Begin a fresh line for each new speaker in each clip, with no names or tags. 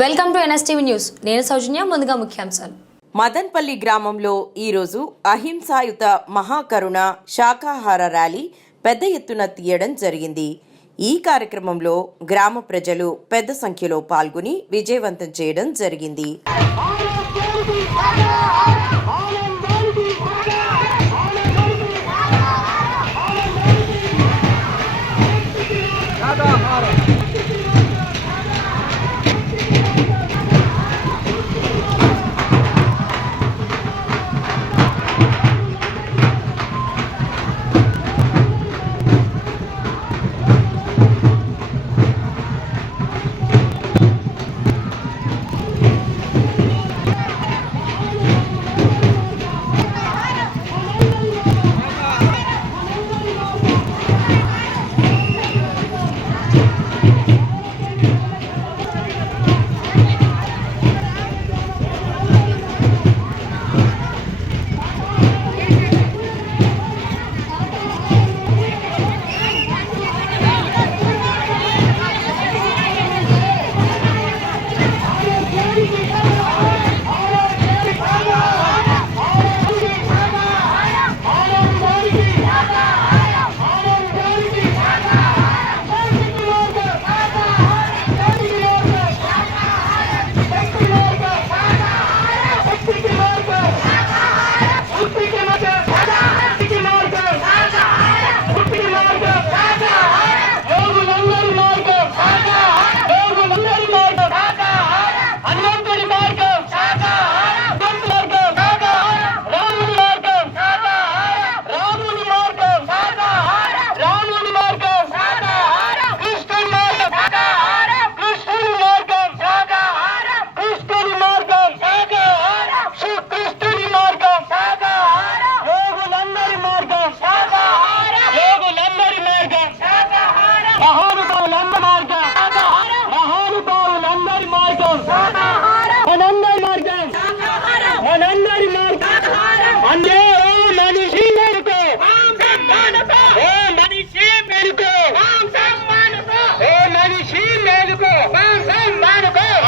Welcome to NSTV news. నేను సౌజన్య ముందుగా ముఖ్యాంశాలు.
మదన్పల్లి గ్రామంలో ఈరోజు అహింసాయుత మహాకరుణ శాకాహార ర్యాలీ పెద్ద ఎత్తున తీయడం జరిగింది. ఈ కార్యక్రమంలో గ్రామ ప్రజలు పెద్ద సంఖ్యలో పాల్గొని విజయవంతం చేయడం జరిగింది.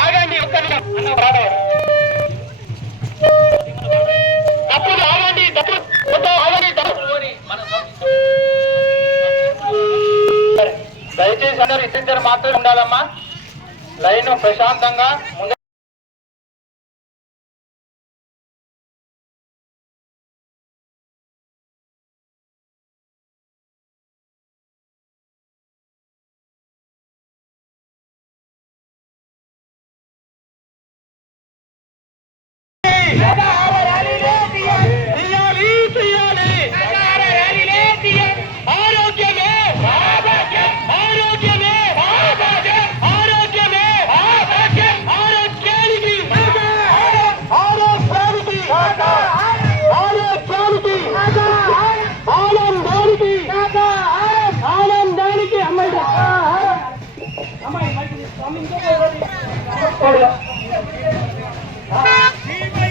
ఆగండి ఒక్క ఆగండి దయచేసి అందరూ ఇద్దరు మాత్రమే ఉండాలమ్మా. లైన్ ప్రశాంతంగా ముందు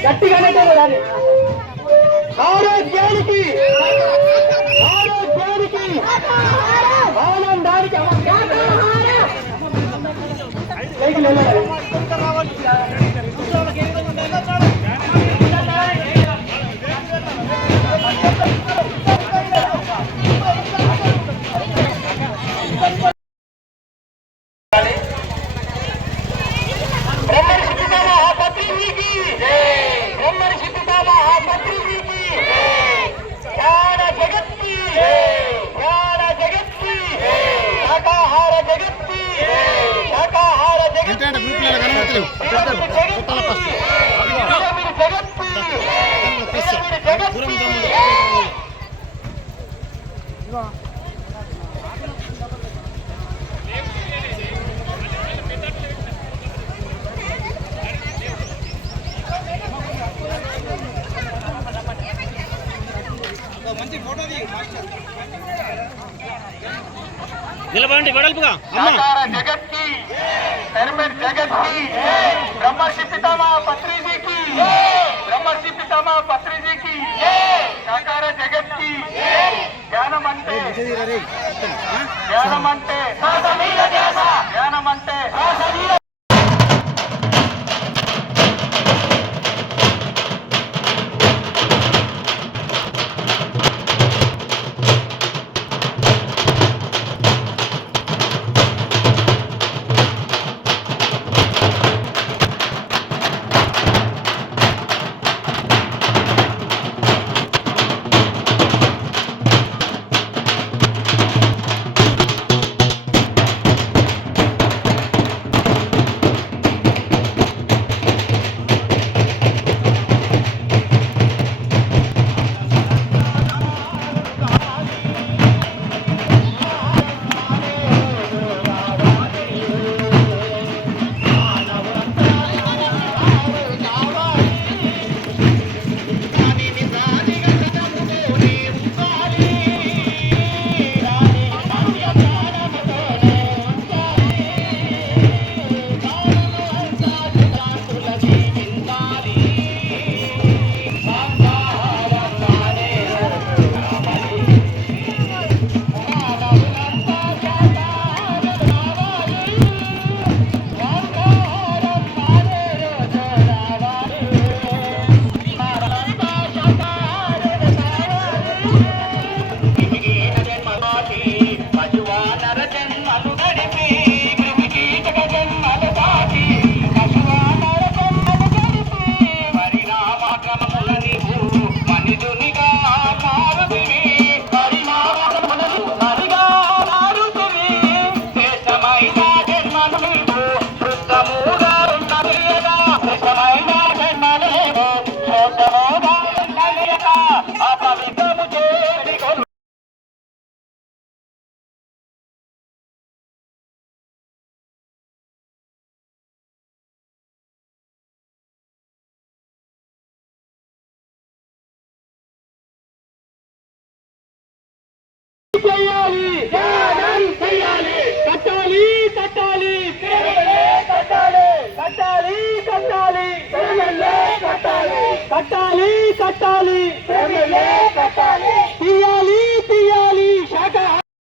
గట్టిగానే
నిలబడండి వెడల్పుగా. అమ్మ.
సాకార జగత్కి పిరమిడ్ జగత్కి బ్రహ్మర్షి పితామహ పత్రిజీకి బ్రహ్మర్షి పితామహ పత్రిజీకి సాకార జగత్కి జ్ఞానం అంటే జ్ఞానం అంటే జ్ఞానం అంటే Yeah.